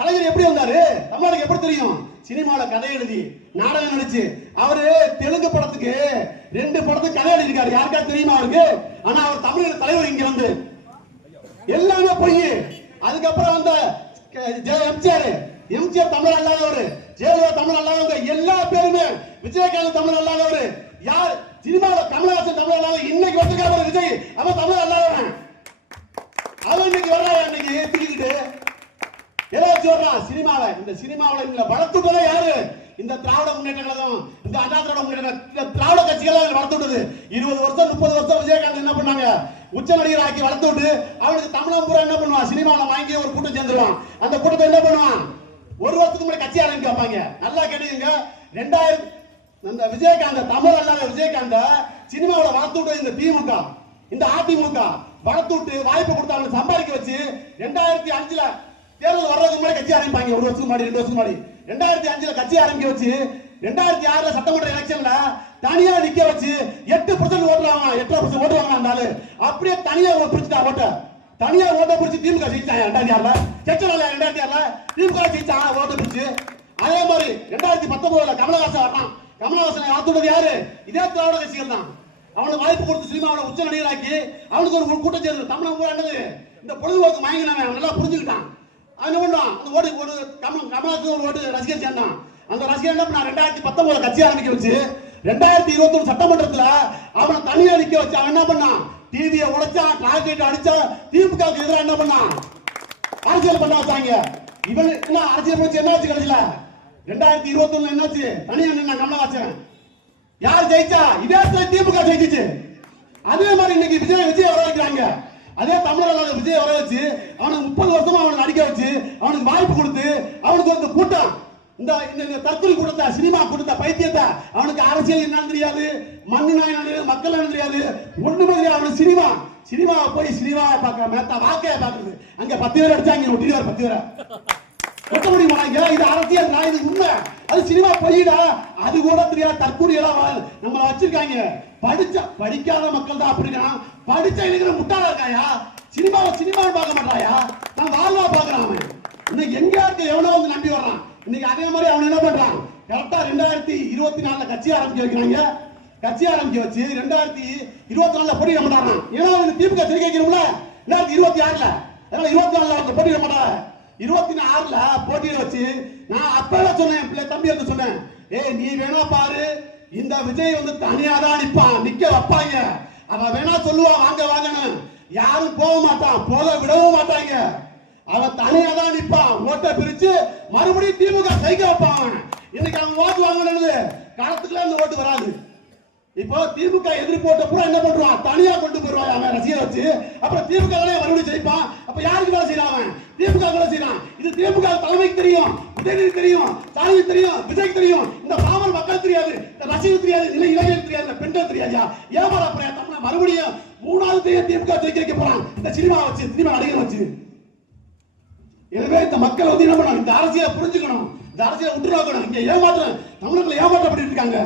கலைஞர் எப்படி வந்தாரு? தமிழ்நாட்டுக்கு எப்படி தெரியும்? சினிமாவில கதை எழுதி நாடகம் நடிச்சு அவரு தெலுங்கு படத்துக்கு 2 படத்துக்கு கதை எழுதியிருக்காரு. யாருக்கா தெரியுமா அவருக்கு? ஆனா அவர் தமிழக தலைவர் இங்க வந்து எல்லாமே பொய். அதுக்கப்புறம் வந்த எம்ஜிஆர் தமிழ் அல்லாதவர், ஜெயலலிதா தமிழ் அல்லாதவங்க, எல்லா பேருமே விஜயகாந்த் தமிழ் அல்லாதவர். யார் சினிமாவில கமலஹாசன் தமிழ் அல்லாத இன்னைக்கு வந்துருக்காரு விஜய், அவன் தமிழ் அல்லாதவன். அவன் இன்னைக்கு வர்றான், இன்னைக்கு தூக்கிக்கிட்டு ஏதாச்சும் வர்றான் சினிமாவை. இந்த சினிமாவில இங்க வளர்த்துட்டதே யாரு? இந்த திராவிட முன்னேற்ற கழகம், இந்த அண்ணா திராவிட முன்னேற்ற, இந்த திராவிட கட்சிகள் வளர்த்து விட்டது. 20 வருஷம் 30 வருஷம் விஜயகாந்த் என்ன பண்ணாங்க? உச்ச நடிகர் ஆக்கி வளர்த்து விட்டு அவனுக்கு தமிழகம் பூரா என்ன பண்ணுவான்? சினிமாவில் வாங்கி ஒரு கூட்டம் சேர்ந்துருவான். அந்த கூட்டத்தை என்ன பண்ணுவான்? 1 வருஷத்துக்கு முன்னாடி கட்சி ஆரம்பிக்க வைப்பாங்க. நல்லா கேட்டீங்க. 2000 அந்த விஜயகாந்த் தமிழ் அல்லாத விஜயகாந்த சினிமாவில் வளர்த்து விட்டு இந்த திமுக, இந்த அதிமுக வளர்த்து விட்டு வாய்ப்பு கொடுத்து அவனை சம்பாதிக்க வச்சு 2005ல தேர்தல் வர்றதுக்கு முன்னாடி கட்சி ஆரம்பிப்பாங்க. 1 வருஷத்துக்கு முன்னாடி 2 வருஷத்துக்கு முன்னாடி 2005ல கட்சி ஆரம்பிக்க வச்சு 2006ல சட்டமன்ற எலெக்ஷன்ல தனியா நிக்க வச்சு 8% ஓட்டு வாங்க, 8% ஓட்டு வாங்க. அந்த ஆளு அப்படியே தனியா பிடிச்சிட்டா ஓட்ட, தனியா ஓட்ட பிடிச்சி திமுக ஜெயிச்சாங்க. 2006ல செச்சனால 2006ல திமுக ஜெயிச்சாங்க ஓட்ட பிடிச்சி. அதே மாதிரி 2019ல கமலஹாசன் வரான். கமலஹாசனை ஆத்துனது யாரு? இதே திராவிட கட்சிகள் தான். அவனுக்கு வாய்ப்பு கொடுத்து சினிமாவில் உச்ச நடிகராக்கி அவனுக்கு ஒரு கூட்டம் சேர்ந்து தமிழகம் பூரா என்னது இந்த பொழுதுபோக்கு மயங்கினவன் அவன் நல்லா புரிஞ்சுக்கிட்டான். அவன் என்ன பண்ணான்? அந்த ஓட்டு ஒரு கமலஹாசன் ஒரு ஓட்டு ரசிகர் சேர்ந்தான். அந்த ரசிகர் என்ன பண்ணா? 2019 கட்சி ஆரம்பிக்க வச்சு 2021 சட்டமன்றத்துல அவனை தனியா நிக்க வச்சு அவன் என்ன பண்ணான்? டிவியை உடைச்சான், டிராக்டர் அடிச்சான், திமுக எதிராக என்ன பண்ணான்? அரசியல் பண்ண வச்சாங்க. இவன் என்ன அரசியல் பண்ணி என்ன ஆச்சு? கடைசியில 2021 என்னாச்சு? தனியா நின்னா கமலஹாசன். யார் ஜெயிச்சா? இதே திமுக ஜெயிச்சிச்சு. அதே மாதிரி இன்னைக்கு விஜய் வர வைக்கிறாங்க. அதே தமிழக விஜய் வர வச்சு அவனுக்கு 30 வருஷமா அவனை நடிக்க வச்சு அவனுக்கு வாய்ப்பு கொடுத்து அவனுக்கு வந்து கூட்டம், இந்த தற்கொலை கூட்டத்தை, சினிமா கூட்டத்தை, பைத்தியத்தை, அவனுக்கு அரசியல் என்னன்னு தெரியாது, மண்ணுனா என்னன்னு, மக்கள் என்ன தெரியாது, ஒண்ணுமே தெரியாது. அவனுக்கு சினிமாவை போய் சினிமாவை பார்க்க மேத்தா வாக்கைய பாக்குறது. அங்க 10 பேர் அடிச்சாங்க, ஒட்டிடுவார் 10 பேரை ஒட்ட முடியுமாங்க? இது அரசியல், இது உண்மை. அது சினிமா போயிடா, அது கூட தெரியாது. தற்கூரியெல்லாம் நம்மள வச்சிருக்காங்க. படிக்காத மக்கள் தான் அப்படின்னா, படிச்ச இளைஞர் முட்டாளா இருக்காயா? சினிமாவை பார்க்க மாட்டாயா? நான் வாழ்வா பார்க்கறான். அவன் இன்னைக்கு எங்க இருக்கு? எவனோ வந்து நம்பி வர்றான். இன்னைக்கு அதே மாதிரி அவன் என்ன பண்றான்? கரெக்டா 2024ல கட்சி ஆரம்பிக்க வைக்கிறாங்க. கட்சி ஆரம்பிக்க வச்சு 2024ல போட்டியிட மாட்டான். ஏன்னா அவனுக்கு திமுக சிரிக்க வைக்கணும்ல. 2026ல அதனால 24ல போட்டியிட மாட்டான். 26ல போட்டியிட வச்சு நான் அப்பவே சொன்னேன், தம்பி வந்து சொன்னேன், நீ வேணா பாரு, இந்த விஜய் வந்து தனியா தான் நிப்பான், நிக்க வைப்பாங்க. அவன் வேணா சொல்லுவான் வாங்க வாங்கன்னு, யாரும் போக மாட்டான், போக விடவும் மாட்டாங்க. அவன் தனியா தான் நிப்பான், ஓட்டை பிரிச்சு மறுபடியும் திமுக சைக்க வைப்பான். இன்னைக்கு அவன் ஓட்டு வாங்கினது காலத்துக்குள்ள அந்த ஓட்டு வராது. இப்போ திமுக எதிர்ப்பு ஓட்ட பூரா என்ன பண்றான்? தனியா கொண்டு போயிருவான் அவன் ரசிகர் வச்சு. அப்புறம் திமுக மறுபடியும் ஜெயிப்பான். அப்ப யாருக்கு வேலை செய்யறான்? அவன் திமுக வேலை செய்யறான். இது திமுக தலைமைக்கு தெரியும், உதயநிதி தெரியும், ஸ்டாலின் தெரியும், விஜய் தெரியும். இந்த பாமர மக்கள் தெரியாது, இந்த ரசிகர் தெரியாது, இல்லை இளைஞர் தெரியாது, இந்த பெண்கள் தெரியாதா? ஏமாறா போறா? தமிழ் மறுபடியும் 3வது திமுக ஜெயிக்க வைக்க போறான் இந்த சினிமா வச்சு, சினிமா நடிகர் வச்சு. எனவே இந்த மக்கள் வந்து என்ன பண்ணணும்? இந்த அரசியலை புரிஞ்சுக்கணும், இந்த அரசியலை விட்டு நோக்கணும். இங்க ஏமாற்றம், தமிழர்கள் ஏமாற்றப்பட்டு இருக்காங்க.